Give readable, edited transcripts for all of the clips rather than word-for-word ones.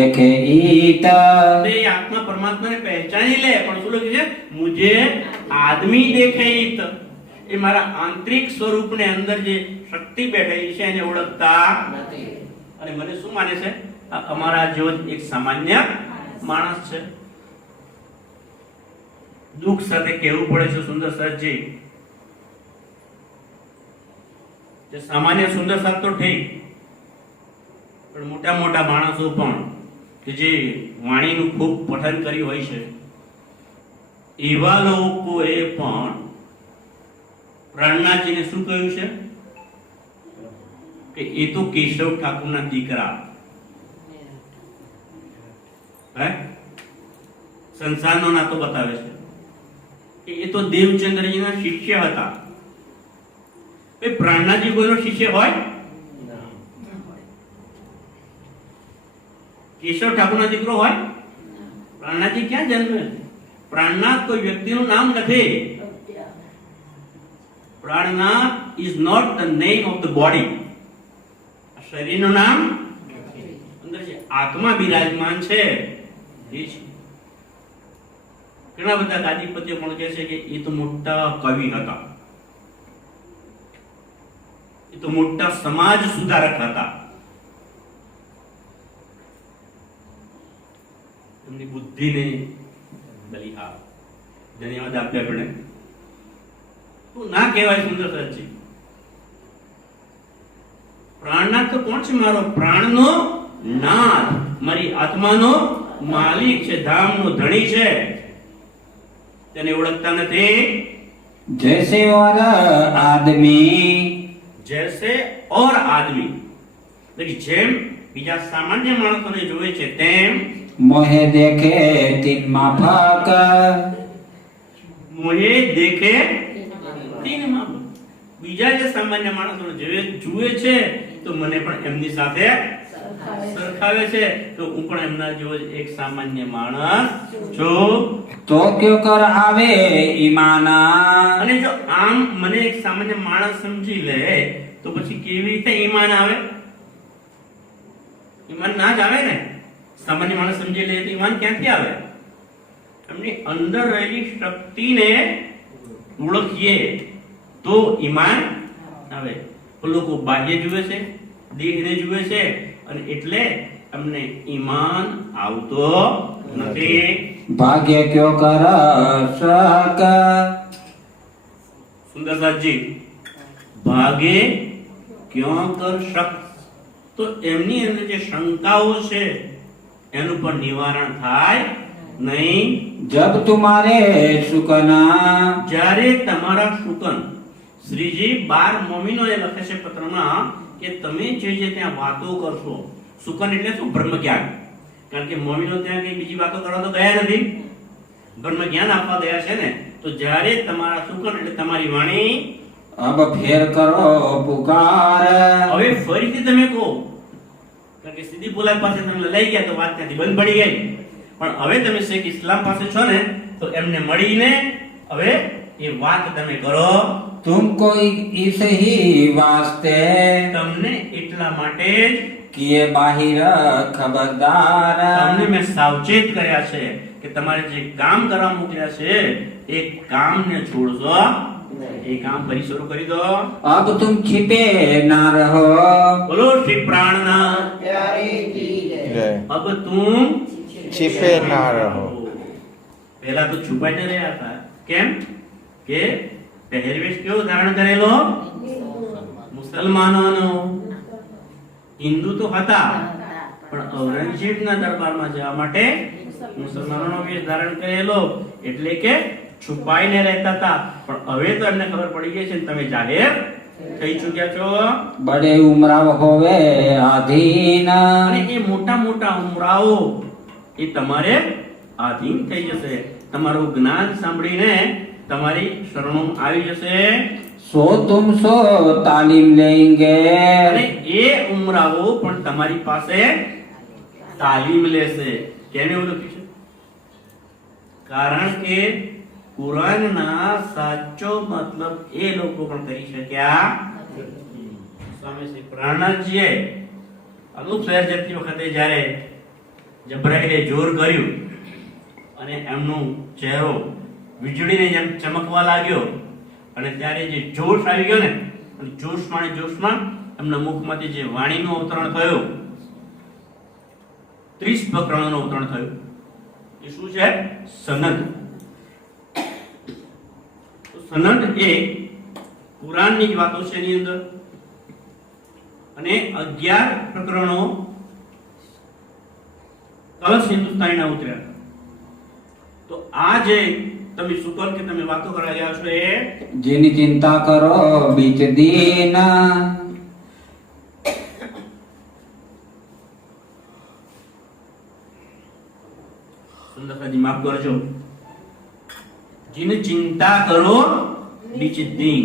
देखे ईत તે આત્મા પરમાત્માને પહેચાની લે, પણ શું લખ્યું છે? મુજે આદમી દેખે ઈત. એ મારા આંતરિક સ્વરૂપને અંદર જે શક્તિ બેઠેલી છે એને ઓળખતા નથી. અને મને શું માને છે? આ અમારા જેવો એક સામાન્ય માણસ છે. દુઃખ સાથે કહેવું પડે છે સુંદર સાહેબજી, જે સામાન્ય સુંદર સાહેબ તો ઠીક, પણ મોટા મોટા માણસો પણ કે જે વાણીનું ખૂબ પઠન કર્યું હોય છે, એવા લોકોએ પણ પ્રાણનાથજીને શું કહ્યું છે કે એ તો કેશવ ઠાકુરના દીકરા, હે, સંસારનો નાતો બતાવે છે કે એ તો દેવચંદ્રજીના શિષ્ય હતા. એ પ્રાણનાથજી કોઈનો શિષ્ય હોય? કેશવ ઠાકુરના દીકરો હોય? પ્રાણનાથજી ક્યાં જન્મે? પ્રાણનાથ કોઈ વ્યક્તિનું નામ નથી. Prannath is not the name of the body. શરીરનું નામ અંદર છે, આત્મા બિરાજમાન છે. એ છે. ઘણા બધા ગાદીપતિઓ પણ કહે છે કે એ તો મોટા કવિ હતા, એ તો મોટા સમાજ સુધારક હતા. એમની બુદ્ધિને બલિહાર ધન્યવાદ આપ્યા. આપણે તું ના કહેવાય સુંદર સાચી. પ્રાણનાથ તો કોણ છે? મારો પ્રાણનો નાથ, મારી આત્માનો માલિક છે, ધામનો ધણી છે. તેને ઓળખતા નથી. जैसे और आदमी જૈસે ઓર આદમી, એટલે જેમ બીજા સામાન્ય માણસોને જોવે છે તેમ मोहे देखे तीन माफक મોહે દેખે તીન માપ. બીજા જે સામાન્ય માણસોને જુએ છે તો મને પણ એમની સાથે સરખાવે છે, તો હું પણ એમના જેવો એક સામાન્ય માણસ છું. तो क्यों कर आवे ईमाना અને જો આમ મને એક સામાન્ય માણસ સમજી લે તો પછી કેવી રીતે ઈમાન આવે? ઈમાન ના જ આવે ને. સામાન્ય માણસ સમજી લે તો ઈમાન ક્યાંથી આવે? એમની અંદર રહેલી શક્તિને ઓળખીએ તો ઈમાન આવે. લોકો બાહ્ય જુએ છે, દેહને જુએ છે, અને એટલે અમને ઈમાન આવતો નથી. भाग्य क्यों कर शक સુંદરદાસજી, ભાગે ક્યાં કર શક, તો એમની અંદર જે શંકાઓ છે એનું પણ નિવારણ થાય નહીં. जब तुम्हारे सुकना જ્યારે તમારા શુકન, શ્રીજી 12 મોમીનોએ લખે છે પત્રમાં કે તમે જે ત્યાં વાતો કરશો, શુકન એટલે શું? બ્રહ્મ જ્ઞાન. કારણ કે મોમીનો ત્યાં કઈ બીજી વાતો કરવા તો ગયા નથી, બ્રહ્મ જ્ઞાન આપવા ગયા છે ને. તો જ્યારે તમારા શુકન એટલે તમારી વાણી, अब फेर करो पुकार હવે ફરીથી તમે કહો, કારણ કે સીધી બોલાય પાસે તમે લઈ ગયા તો વાત ત્યાંથી બંધ પડી ગઈ. પણ હવે તમે શેખ ઇસ્લામ પાસે છો ને, તો એમને મળીને હવે એ વાત તમે કરો. तुमको इस ही वास्ते તમને એટલા માટે જ किए बाहिर खबरदार તમને મેં સાવચેત કર્યા છે કે તમારે જે કામ કરવા મોકલ્યા છે એ કામને છોડશો. એ કામ ફરી શરૂ કરી દો. अब तुम छिपे ना रहो બોલો શ્રી પ્રાણનાથ. અબ તુમ छिपे ना रहो. પહેલા તો છુપાઈને રહ્યા હતા. કેમ કે પહેરવેશ કેવો ધારણ કરેલો? મુસલમાનોનો. હિન્દુ તો હતા પણ ઔરંગઝેબના દરબારમાં જવા માટે મુસલમાનોનો વેશ ધારણ કરેલો, એટલે કે છુપાઈને રહેતા હતા. પણ હવે તો એમને ખબર પડી ગઈ છે ને તમે જાહેર થઈ ચૂક્યા છો. बड़े उमराव होवे आधीन અને એ મોટા મોટા ઉમરાઓ એ તમારે આધીન થઈ જશે. તમારું જ્ઞાન સાંભળીને તમારી શરણો આવી જશે. सो तुम सो तालीम लेंगे અને એ ઉમરાઓ પણ તમારી પાસે તાલીમ લેશે. કેને એવું લખ્યું છે? કારણ કે કુરાનના સાચો મતલબ એ લોકો પણ કરી શક્યા. સ્વામી શ્રી પ્રાણનાથજીએ અનુપ શહેર જતી વખતે જ્યારે જબરાઈલે જોર કર્યું અને એમનો ચહેરો વીજળીને જેમ ચમકવા લાગ્યો અને ત્યારે જે જોશ આવી ગયો ને, જોશમાં એમના મુખમાંથી જે વાણીનું અવતરણ થયું, 30 પ્રકરણોનું અવતરણ થયું. એ શું છે? સનદ. સનદ એ કુરાનની જ વાતો છે એની અંદર, અને 11 પ્રકરણો કલશ હિન્દુસ્તાનીના ઉતર્યા. તો આ જે તમે સુકલ કે તમે વાતો કરવા ગયા છો એ જેની ચિંતા કરો બીચ દીન, સુંદરજી માફ કરજો, જેની ચિંતા કરો બીચ દીન,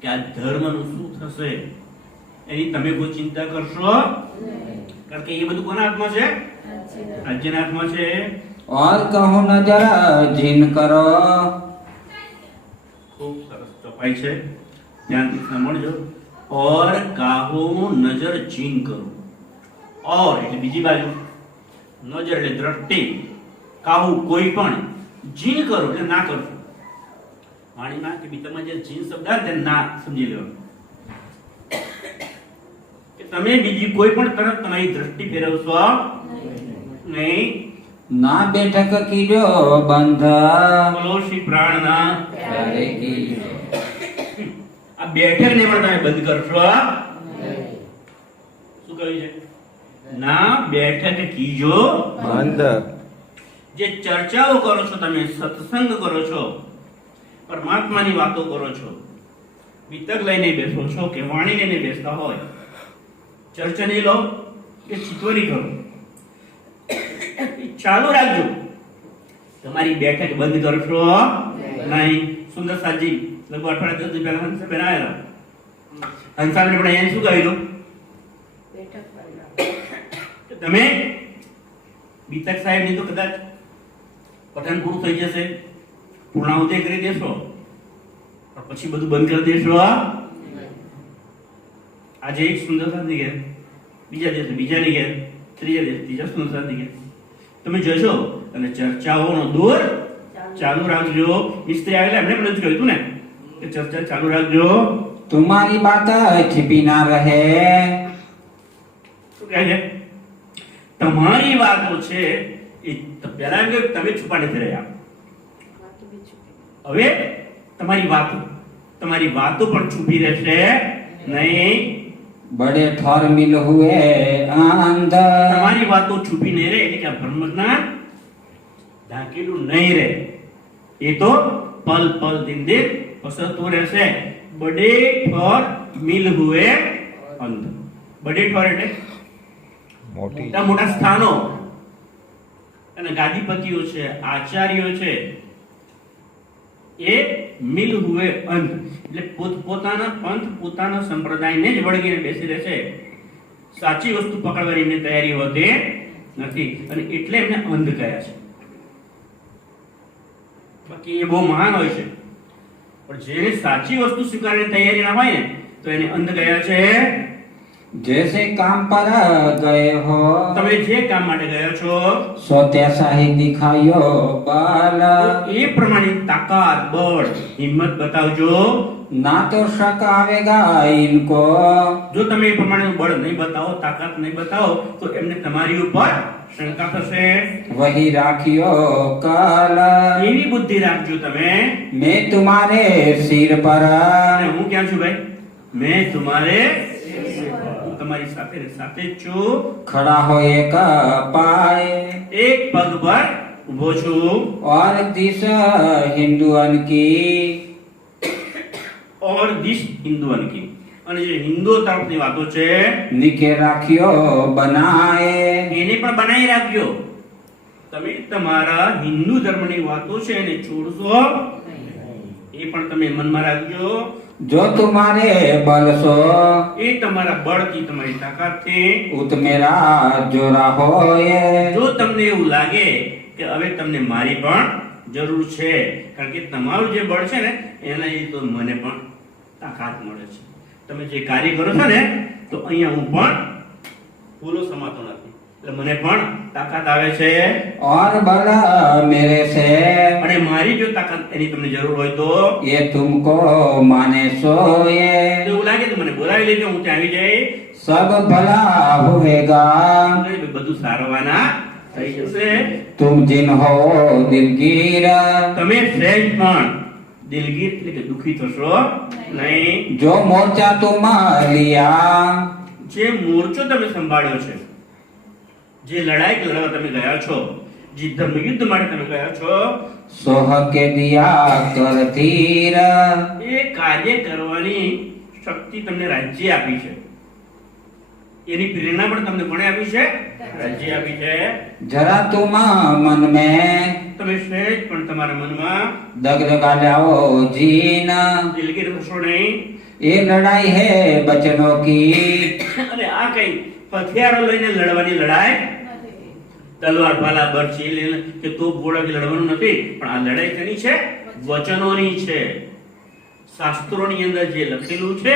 કે આ ધર્મનું શું થશે એની તમે કોઈ ચિંતા કરશો, કારણ કે એ બધું કોના હાથમાં છે? રાજ્યના હાથમાં છે. और कहूँ नजर जिन करो. ખૂબ સરસ ચોપાઈ છે, ધ્યાનથી સાંભળજો. ઓર કાહો નજર જીન કરો. ઓર એટલે બીજી બાજુ, નજર એટલે દ્રષ્ટિ, કાહુ કોઈ પણ, જીન કરો એટલે ના કરશો. વાણીમાં કે બીજામાં જે જીન શબ્દ આવે તે ના સમજી લેવાનું, કે તમે બીજી કોઈ પણ તરફ તમારી દ્રષ્ટિ ફેરવશો નહીં. ના બેઠક કીજો બંધ, બોલો શ્રી પ્રાણના. ત્યારે કીજો. આ બેઠક ને પણ તમે બંધ કરશો. શું કહ્યું છે? ના બેઠક કીજો બંધ. જે ચર્ચાઓ કરો છો તમે, સત્સંગ કરો છો, પરમાત્માની વાતો કરો છો, વિતક લઈને બેસો છો કે વાણી લઈને બેસતા હોય, ચર્ચા નહીં લો કે ચિતવણી કરો, ચાલુ રાખજો. તમારી બેઠક બંધ કરશો નહીં. સુંદર સાજી લગભગ અઠવાડિયા 10 દિવસ પહેલા હંસાબેન આવેલા. હંસાબેન પણ અહીંયા શું કહ્યું? તમે બીતક સાહેબ ની તો કદાચ પઠન પૂરું થઈ જશે, પૂર્ણાહુતિ કરી દેશો, પણ પછી બધું બંધ કરી દેશો. આજે એક સુંદર સાથી ગયા, બીજા દિવસે બીજાની ગયા, ત્રીજા દિવસે ત્રીજા સુંદર સાથી ગયા. તમે જોશો અને ચર્ચાઓનો દોર ચાલુ રાખજો. મિસ્ત્રી આવેલા એમને પણ જ કહ્યું હતું ને કે ચર્ચા ચાલુ રાખજો. तुम्हारी बात छिपी ना रहे. શું કહે છે? તમારી વાતો છે એ પહેલા એમ કહ્યું તમે છુપા નથી રહ્યા, હવે તમારી વાતો પણ છુપી રહેશે નહીં. बड़े ठोर मिल हुए अंध. તમારી વાતો છુપી નહીં રહે, એટલે કે બ્રહ્મજ્ઞાન ઢાંકેલું નહીં રહે, એ તો પલ પલ દિન દિન પસરતું રહેશે. બડે ઠોર મિલ હુએ અંધ. બડે ઠોર એટલે મોટી મોટા મોટા સ્થાનો અને ગાદીપતિઓ છે, આચાર્યો છે, એ મિલ હુએ અંધ એટલે પોતાના પંથ, પોતાના સંપ્રદાયને જ વળગીને બેસી રહે છે. સાચી વસ્તુ પકડવાની એમની તૈયારી હોતી નથી, અને એટલે એમને અંધ કહ્યા છે. બાકી એ બહુ મહાન હોય છે, પણ જેને સાચી વસ્તુ સ્વીકારવાની તૈયારી ના હોય ને તો એને અંધ કહ્યા છે. जैसे काम पर गए हो તમે જે કામ માટે ગયા છો सो तैसा ही दिखायो बल. એ પ્રમાણે તાકાત, બળ, હિંમત બતાવજો. ना तो शक आवेगा इनको. જો તમે એ પ્રમાણે બળ નહીં બતાવો, તાકાત નહીં બતાવો, તો એમને તમારી ઉપર શંકા થશે. वही राखियो कल. એવી બુદ્ધિ રાખજો તમે. मैं तुम्हारे सिर पर. અને હું ક્યાં છું ભાઈ? મેં તમારે તમારી સાથે સાથે જ છું. खड़ा हो एक पाए એક પગ પર ઊભો છું. और दिस हिंदुअन की. और दिस हिंदुअन की, અને જે હિન્દુઓ તરફની વાતો છે निके राखियो बनाए. એને પણ બનાવી રાખજો. તમે તમારા હિન્દુ ધર્મની વાતો છે એને છોડશો, એ પણ તમે મનમાં રાખજો. जो तुम्हारे बल सो એ તમારા બળથી, તમારી તાકાતથી. उत मेरा जोरा होए. જો તમને એવું લાગે કે હવે તમને મારી પણ જરૂર છે, કારણ કે તમારું જે બળ છે ને એના લીધે તો મને પણ તાકાત મળે છે. તમે જે કાર્ય કરો છો ને તો અહીંયા હું પણ ભૂલો સમાતો નથી, એટલે મને પણ તાકાત આવે છે और बल मेरे से અને મારી જો તાકાત એની તમને જરૂર હોય તો ये तुमको माने सो ये એવું લાગે તો મને બોલાવી લેજો, હું ત્યાં આવી જઈશ. सब भला होएगा બધું સારવાના થઈ જશે. तुम जिन हो दिलगीर તમે સહેજ પણ દિલગીર એટલે કે દુખી થશો નહીં. जो मोर्चा तुम लिया જે મોરચો તમે સંભાળ્યો છે, જે લડાઈ લડવા તમે ગયા છો, જે ધર્મયુદ્ધ માટે તમે ગયા છો, सोह के दिया कर धीर એ કાર્ય કરવાની શક્તિ તમને રાજ્ય આપી છે. એની પ્રેરણા પણ તમને કોણે આપી છે? રાજ્ય આપી છે. जरा तुम मन में તમે સહેજ પણ તમારા મનમાં दगदगा लाओ जीन દિલગીર થશો નહીં. ये लड़ाई है बचनों की અને આ કઈ હથિયારો લઈને લડવાની લડાઈ, તલવાર ભાલા બરછી લઈને કે તોપ ગોળાથી લડવાનું નથી, પણ આ લડાઈ કેની છે? વચનોની છે. શાસ્ત્રોની અંદર જે લખેલું છે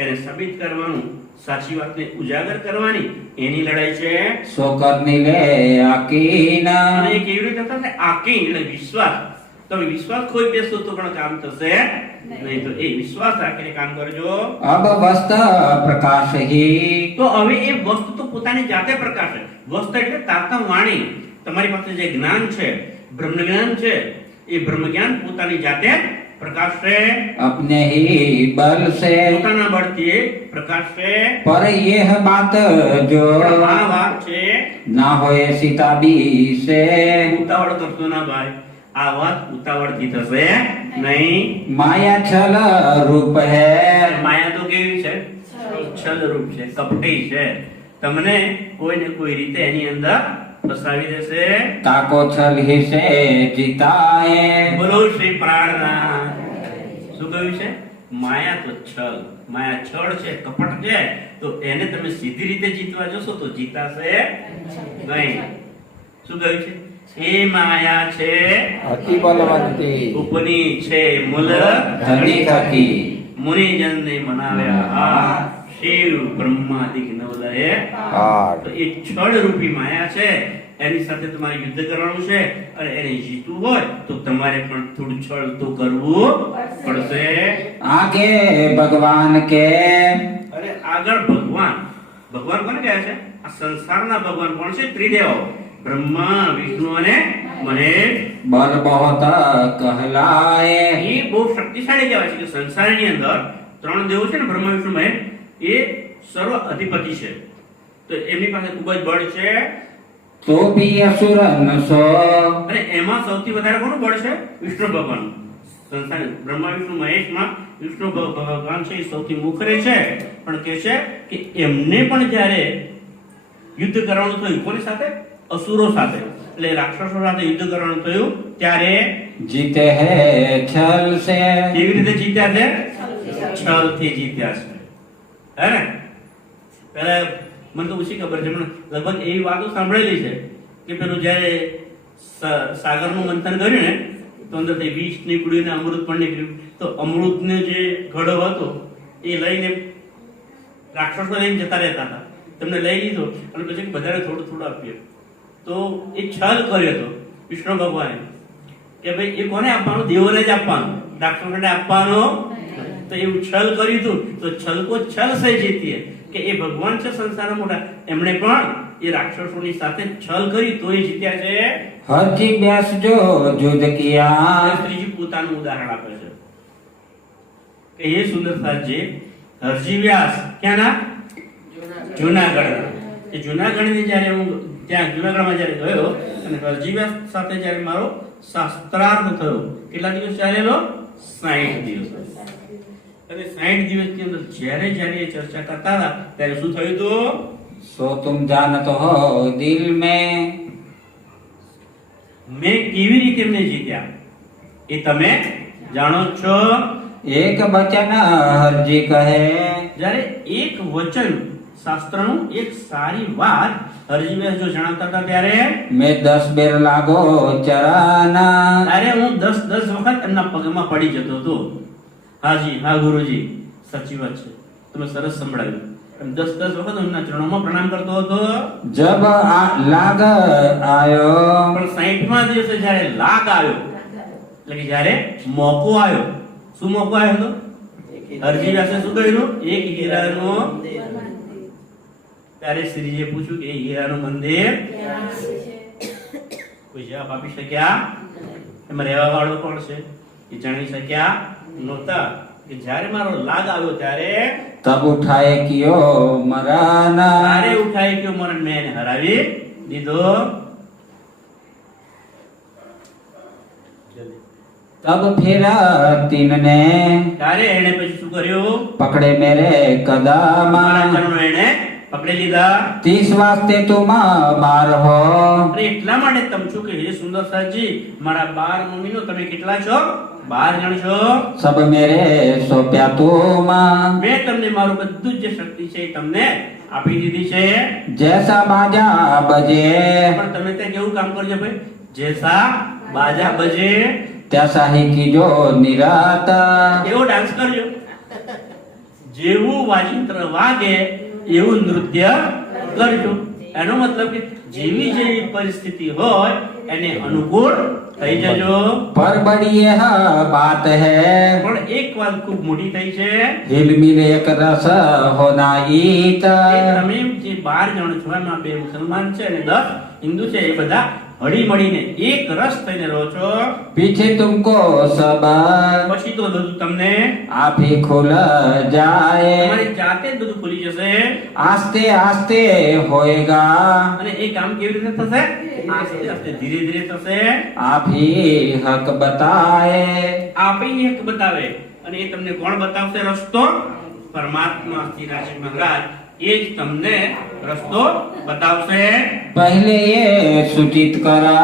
એને સાબિત કરવાનું, સાચી વાતને ઉજાગર કરવાની એની લડાઈ છે. सो करनी ले यकीन અને એ કેવી રીતે થશે? આકીન એટલે વિશ્વાસ. તમે વિશ્વાસ ખોઈ બેસો તો પણ કામ થશે નહીં. તો એ વિશ્વાસ રાખીને કામ કરજો. अब वस्त प्रकाश ही તો હવે એ વસ્તુ તો પોતાની જાતે પ્રકાશે. વસ્તુ એટલે તાતા વાણી. તમારી પાસે જે જ્ઞાન છે, બ્રહ્મ જ્ઞાન છે, એ બ્રહ્મ જ્ઞાન પોતાની જાતે પ્રકાશશે. अपने ही बल से પોતાના બળથી પ્રકાશશે. पर यह बात जो પણ આ વાત છે, ना होए सीताबी से ઉતાવળ કરશો ના ભાઈ. આ વાત ઉતાવળથી થશે નહીં. माया छल रूप है માયા તો કેવી છે? છલ રૂપ છે, કપટી છે. તમને કોઈ ને કોઈ રીતે એની અંદર ફસાવી દેશે. ताको छल ही से जीताए બોલો શ્રી પ્રાણનાથ. શું કહ્યું છે? માયા તો છલ, માયા છળ છે, કપટ છે. તો એને તમે સીધી રીતે જીતવા જશો તો જીતાશે નહીં. શું કહ્યું છે? એ માયા છે અતિ બલવંતી ઉપની છે મૂલ धनी थकी મુનિજનને મનાવ્યા આ શિવ બ્રહ્માદિક નવલયે. હાડ તો એ છળ રૂપી માયા છે, એની સાથે તમારે યુદ્ધ કરવાનું છે. અને એને જીતવું હોય તો તમારે પણ થોડું છળ તો કરવું પડશે. आगे भगवान के અરે આગળ ભગવાન. ભગવાન કોને કહે છે? આ સંસારના ભગવાન કોણ છે? ત્રિદેવો, બ્રહ્મા, વિષ્ણુ અને મહેશ. बल बहुत कहलाए એ બહુ શક્તિશાળી કહેવાય છે કે સંસારની અંદર ત્રણ દેવો છે ને, બ્રહ્મા, વિષ્ણુ, મહેશ, એ સર્વ અધિપતિ છે. તો એમની પાસે ખૂબ જ બળ છે. तो भी असुर न सो અને એમાં સૌથી વધારે કોનું બળ છે? વિષ્ણુ ભગવાન. સંસાર બ્રહ્મા, વિષ્ણુ, મહેશમાં વિષ્ણુ ભગવાન છે એ સૌથી મુખરે છે. પણ કહે છે કે એમને પણ જ્યારે યુદ્ધ કરવાનું થયું, કોની સાથે? અસુરો સાથે, એટલે રાક્ષસો સાથે યુદ્ધ કરવાનું થયું ત્યારે जीते हैं छल से કેવી રીતે જીત્યા છે? છલથી જીત્યા છે. હે ને? પહેલા મને તો ઓછી ખબર છે, પણ લગભગ એવી વાતો સાંભળેલી છે કે પેલું જ્યારે સાગરનું મંથન કર્યું ને તો અંદરથી વિષ નીકળ્યું ને અમૃત પણ નીકળ્યું. તો અમૃતનો જે ઘડો હતો એ લઈને રાક્ષસો લઈને જતા રહેતા હતા. તમને લઈ લીધો અને પછી બધાને થોડું થોડું આપ્યું. તો એ છલ કર્યો હતો વિષ્ણુ ભગવાને કે ભાઈ એ કોને આપવાનું? દેવોને જ આપવાનું, રાક્ષસોને આપવાનો. તો એવું છલ કર્યું હતું. તો છલ કો છલ સે જીતીએ કે એ ભગવાન છે સંસારના મોટા, એમણે પણ એ રાક્ષસોની સાથે છલ કરી તો એ જીત્યા છે. हरजी व्यास जो युद्ध किया શ્રીજી પોતાનું ઉદાહરણ આપે છે કે હે સુંદરસાજી, હરજી વ્યાસ ક્યાંના? જૂનાગઢ. એ જૂનાગઢની જ્યારે હું ત્યાં જૂનાગઢમાં જ્યારે ગયો અને હરજી વ્યાસ સાથે જ્યારે મારો શાસ્ત્રાર્થ થયો, કેટલા દિવસ ચાલેલો? 60 દિવસ. અને 60 દિવસની અંદર જ્યારે જ્યારે એ ચર્ચા કરતા હતા ત્યારે શું થયું હતું? सो तुम जानत हो दिल में મેં કેવી રીતે એમને જીત્યા એ તમે જાણો છો. एक वचन हरजी कहे જ્યારે એક વચન, શાસ્ત્રનું એક સારી વાત હરજી વ્યાસ જો જણાવતા હતા ત્યારે मैं 10 बेर लागो चराना ત્યારે હું 10 વખત એમના પગમાં પડી જતો હતો. હાજી, હા ગુરુજી, સાચી વાત છે, તમે સરસ સંભળાવ્યું. 10 વખત એમના ચરણોમાં પ્રણામ કરતો હતો. जब लाग आयो પણ 60મા દિવસે જ્યારે લાગ આવ્યો, એટલે કે જ્યારે મોકો આવ્યો, શું મોકો આવ્યો હતો? હરજી વ્યાસે શું કહ્યું? એક હીરાનો. ત્યારે શ્રીજીએ પૂછ્યું કે એ હીરાનું મંદિર કોઈ જવાબ આપી શક્યા? એમાં રહેવા વાળો કોણ છે એ જાણી શક્યા નહોતા. કે જ્યારે મારો લાગ આવ્યો ત્યારે तब उठाए कियो मराना તારે ઉઠાઈ ગયો મરણ, મેં એને હરાવી દીધો. तब फिर तीन ने ત્યારે એને પછી શું કર્યું? पकड़े मेरे कदम મારા ચરણો એને પકડી લીધા. 30 वास्ते तुम बार हो અરે એટલા માટે તમે શું કે હે સુંદર સાજી, મારા 12 મમ્મીનો તમે કેટલા છો? 12 જણ છો. सब मेरे सोप्या तुम મેં તમને મારું બધું જ જે શક્તિ છે એ તમને આપી દીધી છે. जैसा बाजा बजे પણ તમે ત્યાં કેવું કામ કરજો ભાઈ? જેસા બાજા બજે तैसा ही कीजो निरात એવો ડાન્સ કરજો. જેવું વાજિંત્ર વાગે એવું નૃત્ય કરજો. એનો મતલબ કે જેવી જેવી પરિસ્થિતિ હોય એને અનુકૂળ થઈ જજો. पर बड़ी यह बात है પણ એક વાત ખૂબ મોટી થઈ છે हिल मिल एक रस होना ईत કે તમે જે 12 જણ છો એમાં 2 મુસલમાન છે અને 10 હિન્દુ છે, એ બધા હળી મળીને એક રસ થઈને રહો છો. पीछे तुमको सब પછી તો બધું તમને आप ही खुल जाए તમારી જાતે જ બધું ખુલી જશે. आस्ते आस्ते होएगा અને એ કામ કેવી રીતે થશે? આસ્તે આસ્તે ધીરે ધીરે થશે. आप ही हक बताए આપે એક બતાવે. અને એ તમને કોણ બતાવશે રસ્તો? પરમાત્મા શ્રી રાજી મહારાજ એ જ તમને રસ્તો બતાવશે. पहले ये सूचित करा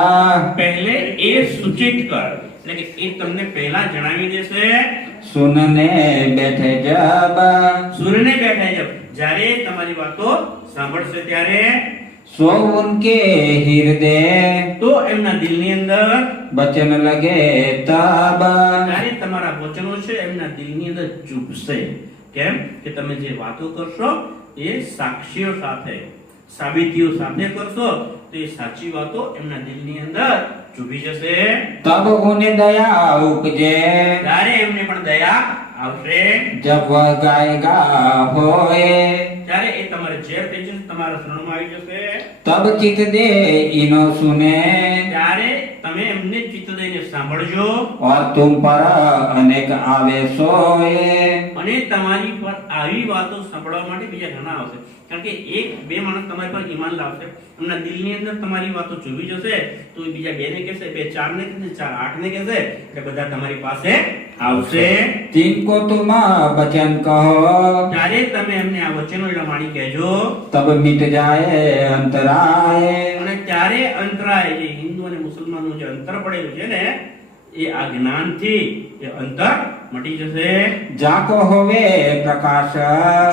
પહેલે એ સૂચિત કર, એટલે કે એ તમને પહેલા જણાવી દેશે. सुनने बैठे जब સૂર્યને બેઠા જબ જ્યારે તમારી વાતો સાંભળશે ત્યારે सो उनके हृदय તો એમના દિલની અંદર बचन लगे तब ત્યારે તમારા વચનો છે એમના દિલની અંદર ચૂપશે. કેમ કે તમે જે વાતો કરશો એ સાક્ષીઓ સાથે, સાબિતીઓ સાથે કરશો તો એ સાચી વાતો એમના દિલની અંદર ચૂપી જશે. तब उन्हें दया उपजे ત્યારે એમને પણ દયા આવશે. जब वह गाएगा होए ત્યારે એ તમારે ઝેર થઈ જશે, તમારા શરણમાં આવી જશે. तब चित दे इनो सुने ત્યારે તમે એમને ચિત્ત દઈને સાંભળજો और तुम पर अनेक आवे सोए અને તમારી પર આવી વાતો સાંભળવા માટે બીજા ઘણા આવશે. કારણ કે 1-2 માણસ તમારી પર ઈમાન લાવશે, એમના દિલની અંદર તમારી વાતો ચૂવી જશે તો એ બીજા 2 ને કહેશે, 2 4 ને કહેશે, 4 8 ને કહેશે, એટલે બધા તમારી પાસે આવશે. जिनको तुम वचन कहो ત્યારે તમે એમને આ વચનો લમાણી કહેજો. तब मिट जाए अंतराय અને ત્યારે અંતરાય, જે હિન્દુ અને મુસલમાનનું જે અંતર પડેલું છે ને એ આ જ્ઞાનથી એ અંતર મટી જશે. जाको होवे प्रकाश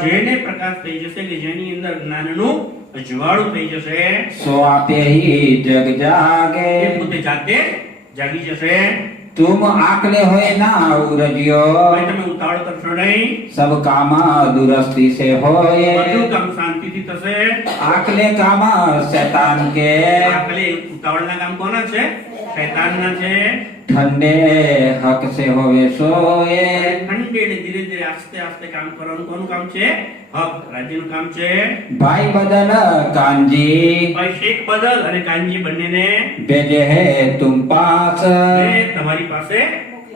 જેને પ્રકાશ થઈ જશે, કે જેની અંદર જ્ઞાનનું અજવાળું થઈ જશે, सो आपे ही जग એ जागे પોતે જાતે જાગી જશે. तुम आकले होए ना उरजियो ભાઈ તમે ઉતાવળ કરશો નહીં, सब काम दुरस्ती से होए બધું કામ શાંતિથી થશે. आकले काम शैतान के આખલે ઉતાવળના કામ કોના છે? શૈતાનના છે. ठंडे हक से होवे सोए ઠંડે ધીરે ધીરે આસ્તે આસ્તે કામ કરવાનું કોનું કામ છે? હક રાજ્યનું કામ છે. भाई बदल कांजी ભાઈ શેખ બદલ અને કાનજી બંનેને भेजे है तुम पास મેં તમારી પાસે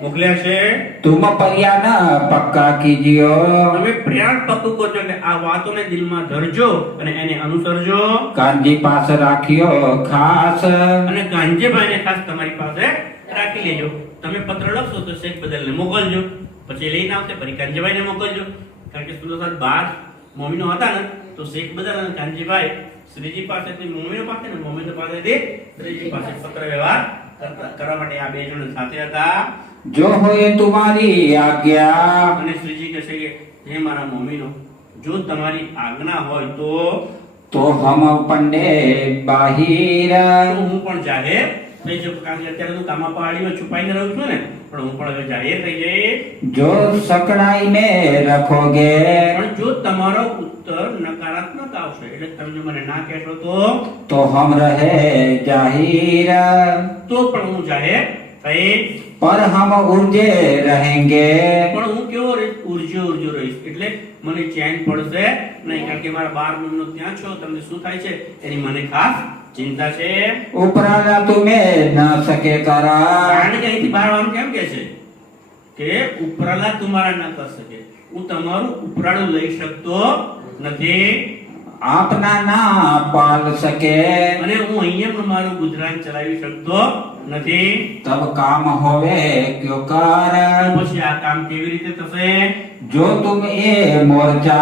મોકલ્યા છે. तुम पर्यान पक्का कीजियो તમે પ્રયાણ પક્કું કરજો કે આ વાતોને દિલમાં ધરજો અને એને અનુસરજો. कांजी पास राखियो खास અને કાનજીભાઈને ખાસ તમારી પાસે રાખી લેજો. તમે પત્ર લખશો તો શેખ બદલને મોકલજો, પછી લઈને આવશે ફરી કાનજીભાઈને મોકલજો. કારણ કે સુરત 12 મોમીનો હતા ને તો શેખ બદલ અને કાનજીભાઈ શ્રીજી પાસેથી મોમીનો પાસે ને મોમીનો પાસેથી શ્રીજી પાસે પત્ર વ્યવહાર કરવા માટે આ 2 જણ સાથે હતા. जो होए तुम्हारी आज्ञा અને શ્રીજી કહે છે કે હે મારા મોમીનો, જો તમારી આજ્ઞા હોય तो हम पंडे बाहिर તો હું પણ જાહેર થઈ જાઉં. કારણ કે અત્યારે તો કામા પહાડીમાં છુપાઈને રહું છું ને, પણ હું પણ હવે જાહેર થઈ જઈશ. जो सकड़ाई में रखोगे પણ જો તમારો ઉત્તર નકારાત્મક આવશે. એટલે તમે મને ના કહેશો तो हम रहे जाहिर, તો પણ હું જાહેર થઈશ. पर हम उर्जे रहेंगे, પણ હું કેવો રહીશ? ઉર્જો રહીશ. એટલે મને ચેન પડશે નહીં, કારણ કે મારા 12 મહિનો ત્યાં છો. તમને શું થાય છે એની મને ખાસ ચિંતા છે. उपराला तुम्हें न सके करा, કારણ કે અહીંથી બહાર આવવાનું કેમ કે છે કે ઉપરાલા તમારા ના કરી શકે. હું તમારું ઉપરાળું લઈ શકતો નથી, अपना ना पाल सके, અને હું અહીંયા પણ મારું ગુજરાન ચલાવી શકતો નથી. तब काम होवे क्यों कर, તો પછી આ કામ કેવી રીતે થશે? जो तुम ये मोर्चा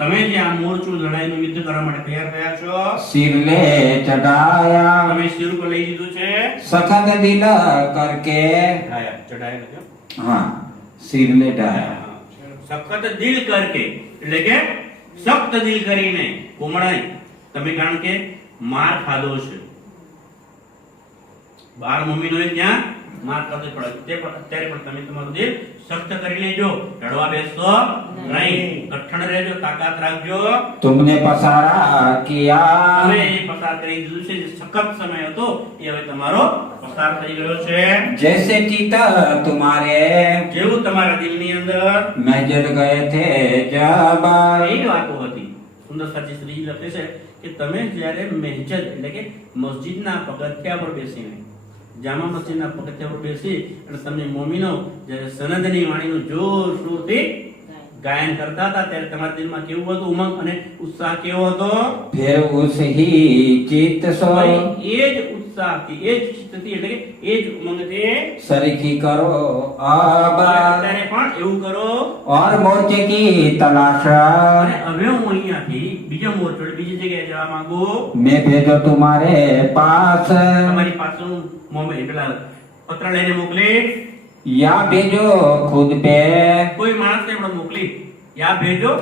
તમે જે આ મોરચું લડાઈનું યુદ્ધ કરવા માટે તૈયાર થયા છો, सिर ले चढ़ाया, તમે શિર ઉપર લઈ લીધું છે. सखत दिल करके, ચડાયા લખ્યો. हाँ सिर ले ढाया, સખત દિલ કરકે એટલે કે સખ્ત દિલ કરીને, કોમળાઈ. તમે કારણ કે માર ખાધો છે, 12 મમ્મીનો ત્યાં માર ખાધો પડે તે પણ અત્યારે પણ તમે તમારું દિલ સખ્ત કરી લેજો. લડવા બેસતો નહીં, કઠણ રહેજો, તાકાત રાખજો. तुमने पसारा किया, તમે એ પસાર કરી દીધું છે. જે સખત સમય હતો એ હવે તમારો પસાર થઈ ગયો છે. जैसे चिता तुम्हारे જેવું તમારા દિલની અંદર महजद गए थे जब, એ વાતો હતી. સુંદર સાચી શ્રી લખે છે કે તમે જ્યારે મહેજદ એટલે કે મસ્જિદના પગથિયા પર બેસીને, જામા મસ્જિદના પગથિયા પર બેસી અને તમને મોમીનો જ્યારે સનદની વાણીનું જોરશોરથી ગાયન કરતા હતા, ત્યારે તમારા દિલમાં કેવું હતું? ઉમંગ અને ઉત્સાહ કેવો હતો? फिर उस ही चित्त सो ભાઈ એ જ ઉત્સાહથી, એ જ ચિત્તથી એટલે કે એ જ ઉમંગથી सरीखी करो अब, અત્યારે પણ એવું કરો. और मोर्चे की तलाश અને હવે હું અહીંયાથી બીજો મોરચો એટલે બીજી જગ્યાએ જવા માંગુ. मैं भेजो तुम्हारे पास, તમારી પાસે હું પેલા પત્ર લઈને મોકલી, या भेजो खुद पे, કોઈ માણસને પણ મોકલી, યા ભેજો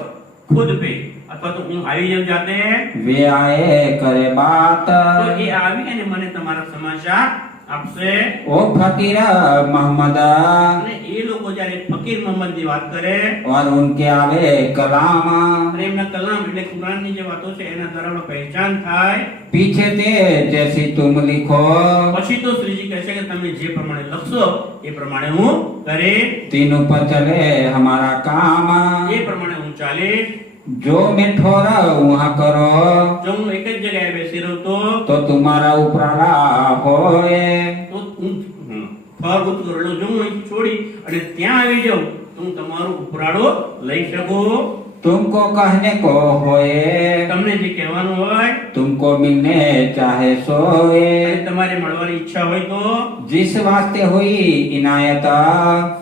ખુદ પે, અથવા તો હું આવી જાઉં જાતે, वे आए करे बात, તો એ આવી અને મને તમારા સમાચાર આપશે. ओ फकीर मोहम्मद, અને એ લોકો જ્યારે ફકીર મોહમ્મદ ની વાત કરે और उनके आवे कलाम, અને એમના કલામ એટલે કુરાનની જે વાતો છે એના દ્વારા પહેચાન થાય. पीछे थे जैसी तुम लिखो, પછી તો શ્રીજી કહે છે કે તમે જે પ્રમાણે લખશો એ પ્રમાણે હું કરે, तीनों पर चले हमारा काम, એ પ્રમાણે હું ચાલીશ. जो मैं ठोरा वहाँ करो, જો હું એક જ જગ્યાએ બેસી રહું तो तुम्हारा उपराला होए, તો હું ફળ ઉત કરેલો જો હું અહીંથી છોડી અને ત્યાં આવી જાઉં તો હું તમારો ઉપરાળો લઈ શકું. तुमको कहने को होए, તમને જે કહેવાનું હોય तुमको मिलने चाहे सोए, અને તમારે મળવાની ઈચ્છા હોય તો जिस वास्ते हुई इनायत,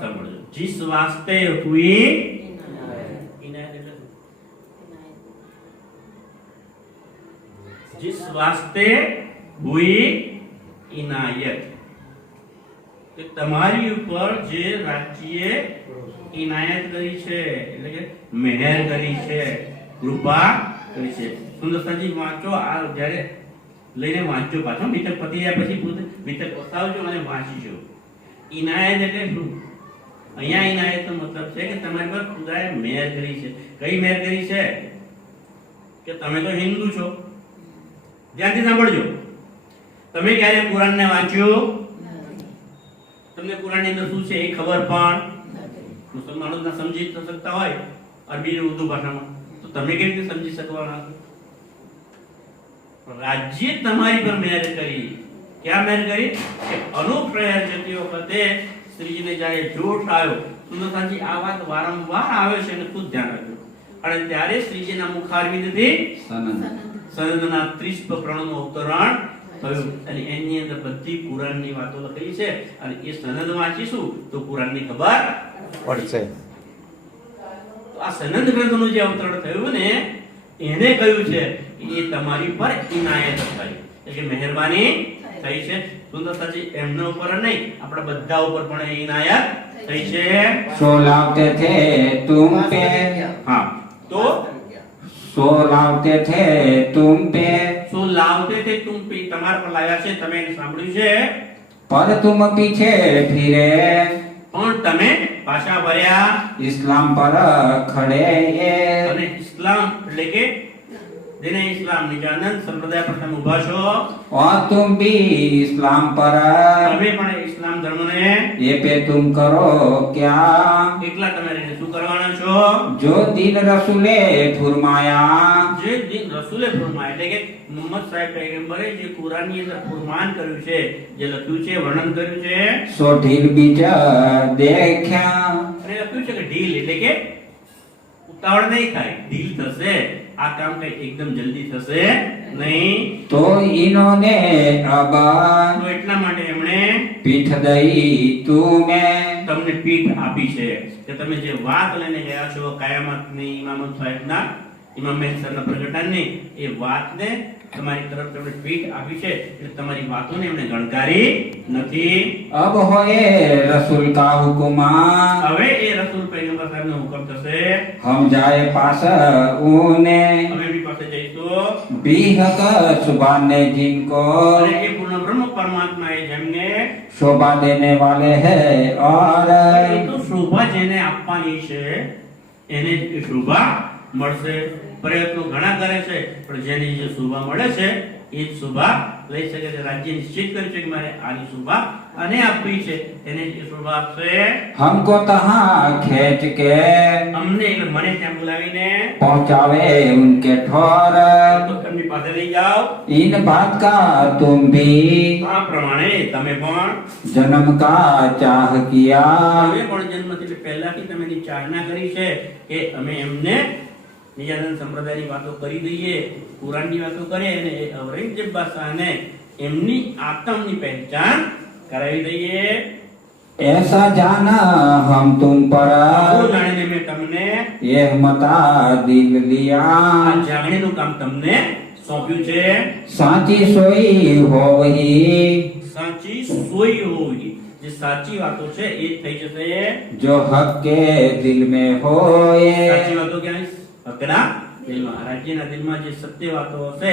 સાંભળજો. જીસ વાસ્તે હુઈ ઇનાયત એટલે શું? जिस वास्ते हुई इनायत, કે તમારી ઉપર જે રાજ્યએ ઇનાયત કરી છે એટલે કે મહેર કરી છે, કૃપા કરી છે. સુંદરતાજી વાંચો, આ જ્યારે લઈને વાંચજો, પાછો ભીતર પતી જાય પછી પોતે ભીતર પતાવજો અને વાંચજો. ઇનાયત એટલે શું? અહીંયા ઇનાયતનો મતલબ છે કે તમારી પર ખુદાએ મહેર કરી છે. કઈ મહેર કરી છે? કે તમે તો હિન્દુ છો, ધ્યાનથી સાંભળજો. તમે ક્યારે કુરાનને વાંચ્યું? તમને કુરાનની અંદર શું છે એ ખબર પણ મુસલમાનો ના સમજી શકતા હોય અરબી અને ઉર્દુ ભાષામાં, તો તમે કેવી રીતે સમજી શકવાના? રાજ્ય તમારી પર મહેર કરી. ક્યાં મહેર કરી? કે અનુપ્રયાર જતી વખતે શ્રીજીને જ્યારે જોશ આવ્યો. સુંદરતાજી આ વાત વારંવાર આવે છે અને ખુદ ધ્યાન રાખજો. અને ત્યારે શ્રીજીના મુખારવિંદથી સનદના 30 પ્રકરણોનું અવતરણ થયું અને એની અંદર બધી કુરાનની વાતો લખેલી છે. અને એ સનદ વાંચીશું તો કુરાનની ખબર પડશે. તો આ સનદ ગ્રંથનું જે અવતરણ થયું ને એને કહ્યું છે એ તમારી પર ઇનાયત થઈ, એટલે કે મહેરબાની થઈ છે. સુંદરતાજી એમના ઉપર નહીં, આપણા બધા ઉપર પણ એ ઇનાયત થઈ છે. सो लावते थे तुम पे, હા, તો सो लावते थे तुम पे, શું લાવતે તે તુમ પી તમારા પર લાવ્યા છે. તમે એને સાંભળ્યું છે, पर तुम पीछे फिरे, પણ તમે પાછા ભર્યા ઇસ્લામ પર ખડે એ અને ઇસ્લામ એટલે કે જેને ઇસ્લામ નિજાનંદ સંપ્રદાય પર તમે ઊભા છો और तुम भी इस्लाम पर તમે પણ ઇસ્લામ ધર્મને ये पे तुम करो क्या એકલા તમે રહીને શું કરવાના છો जो दिन रसूले फुरमाया જે દિન રસૂલે ફરમાય એટલે કે મુહમ્મદ સાહેબ પૈગંબરે જે કુરાનની અંદર ફરમાન કર્યું છે જે લખ્યું છે વર્ણન કર્યું છે सो ढील बीज देखा અને લખ્યું છે કે ઢીલ એટલે કે ઉતાવળ નહીં થાય ઢીલ થશે આ કામ કઈ એકદમ જલ્દી થશે નહીં तो इन्होंने अब તો એટલા માટે એમણે पीठ दई तुम्हें તમને પીઠ આપી છે કે તમે જે વાત લઈને ગયા છો કયામતની ઇમામ સાહેબના ઇમામ મહેસરના પ્રગટાનની એ વાતને તમારી તરફ તેમણે પીઠ આપી છે એટલે તમારી વાતોને એમણે ગણકારી નથી अब होए रसूल का हुक्मा હવે એ રસૂલ પૈગંબર સાહેબનો હુકમ થશે हम जाए पास उने અમે એમની પાસે જઈશું बीहक सुबह ने जिनको અને એ પૂર્ણ બ્રહ્મ પરમાત્મા એ જેમને शोभा देने वाले हैं और એ તો શોભા જેને આપવાની છે એને જ એ શોભા મળશે પ્રયત્નો ઘણા કરે છે પણ જેની જે શોભા મળે છે એ જ શોભા લઈ શકે છે રાજ્ય નિશ્ચિત કર્યું છે કે મારે આની શોભા આને આપવી છે એને જ એ શોભા આપશે हमको तहाँ खींच के અમને એટલે મને ત્યાં બોલાવીને पहुंचावे उनके ठोर તો એમની પાસે લઈ જાઓ इन बात का तुम भी આ પ્રમાણે તમે પણ जन्म का चाह किया તમે પણ જન્મથી પહેલાથી તમે એની ચાહના કરી છે કે અમે એમને નિજાનંદ સંપ્રદાયની વાતો કરી દઈએ કુરાનની વાતો કરીએ અને એ ઔરંગઝેબ બાદશાહને એમની આત્મની પહેચાન કરાવી દઈએ ऐसा जाना हम तुम पर આવું જાણીને મેં તમને यह मता दिल लिया આ જાગણીનું કામ તમને સોંપ્યું છે साची सोई हो वही સાચી સોઈ હોવી જે સાચી વાતો છે એ જ થઈ જશે जो हक के दिल में होए સાચી વાતો ક્યાં હકના દિલમાં રાજ્યના દિલમાં જે સત્ય વાતો હશે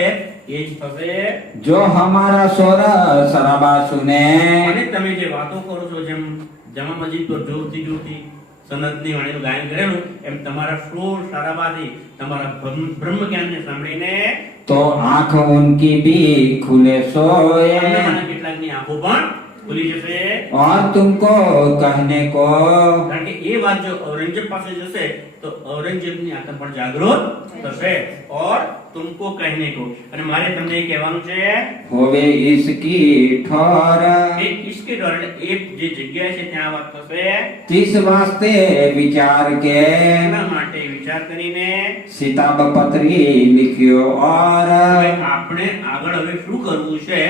એ જ થશે जो हमारा स्वर शराबा सुने અને તમે જે વાતો કરો છો જેમ જમા મસ્જિદ પર જોરથી જોરથી સનદની વાણીનું ગાયન કરેલું એમ તમારા શોર શરાબાથી તમારા બ્રહ્મ જ્ઞાનને સાંભળીને तो आंख उनकी भी खुले सोए તમને કેટલાકની આંખો પણ ખુલી જશે और तुमको कहने को કારણ કે એ વાત જો ઔરંગઝેબ પાસે જશે તો ઔરંગઝેબની આત્મા પણ જાગૃત થશે और तुमको कहने को અને મારે તમને એ કહેવાનું છે होवे इसकी ठोर કે इसके द्वारा એક જે જગ્યાએ છે ત્યાં વાત થશે तिस वास्ते विचार के એના માટે વિચાર કરીને सिताब पत्री लिखियो और હવે આપણે આગળ હવે શું કરવું છે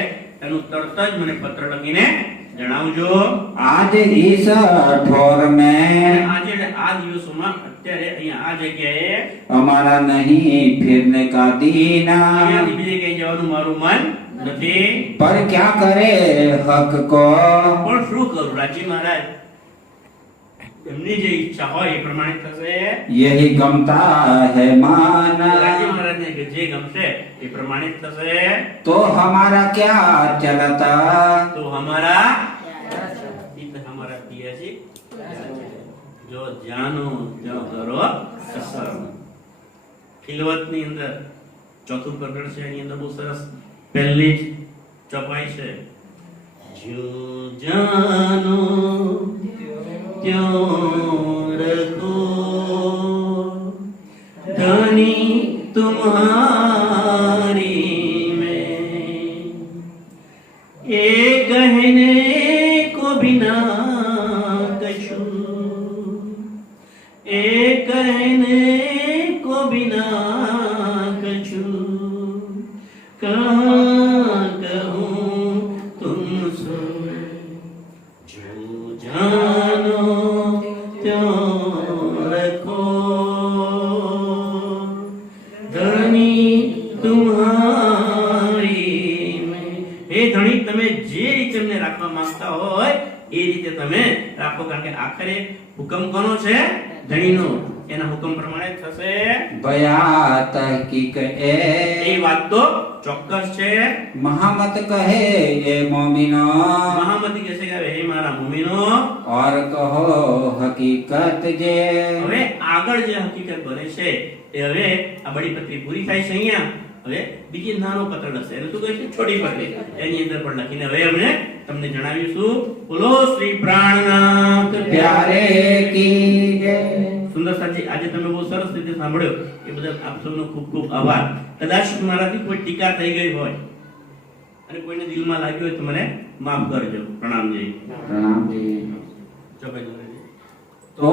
એનું તરત જ મને પત્ર લખીને જણાવજો आज इस ठोर में આજે આ દિવસોમાં અત્યારે અહીંયા આ જગ્યાએ हमारा नहीं फिरने का दीना અહીંયાથી બીજે ક્યાંય જવાનું મારું મન નથી पर क्या करे हक को પણ શું કરું રાજી મહારાજ એમની જે ઈચ્છા હોય એ પ્રમાણે થશે यही गमता है माना રાજી મહારાજને જે ગમશે એ પ્રમાણે થશે तो हमारा क्या चलता તો हमारा पियासी जो जानो जो करो असर ખિલવતની અંદર ચોથું પ્રકરણ છે એની અંદર બહુ સરસ પહેલી જ ચોપાઈ છે જો જાનો ત્યો રખો ધની तुम्हारी में ये कहने को बिना कछु ये कहने को बिना कछु कहाँ कहूँ तुमसे जो जानो त्यों रखो धनी तुम्हारी में हे धनी તમે જે રીતે તમને રાખવા માંગતા હોય એ રીતે તમે રાખો કારણ કે આખરે હુકમ કોનો છે ધણીનો એના હુકમ પ્રમાણે થશે. ભયા તહકીક એ એ વાત તો ચોક્કસ છે. મહામત કહે એ મોમિનો મહામતી કહે છે કે હે મારા મુમિનો, और कहो हकीकत जे હવે આગળ જે હકીકત બને છે એ હવે આ બડી પત્રી પૂરી થાય છે અહીંયા. હવે બીજી નાનો પત્ર લખશે, એને શું કહે છે? છોટી પત્રી. એની અંદર પણ લખીને હવે અમને તમને જણાવીશું. બોલો શ્રી પ્રાણનાથ प्यारे की जय. સુંદર સાજી, આજે તમે બહુ સરસ રીતે સાંભળ્યો એ બદલ આપ સૌનો ખૂબ ખૂબ આભાર. કદાચ મારાથી કોઈ ટીકા થઈ ગઈ હોય અને કોઈને દિલમાં લાગ્યું હોય તો મને માફ કરજો. પ્રણામ જય. प्रणाम जी. ચોક્કસ. तो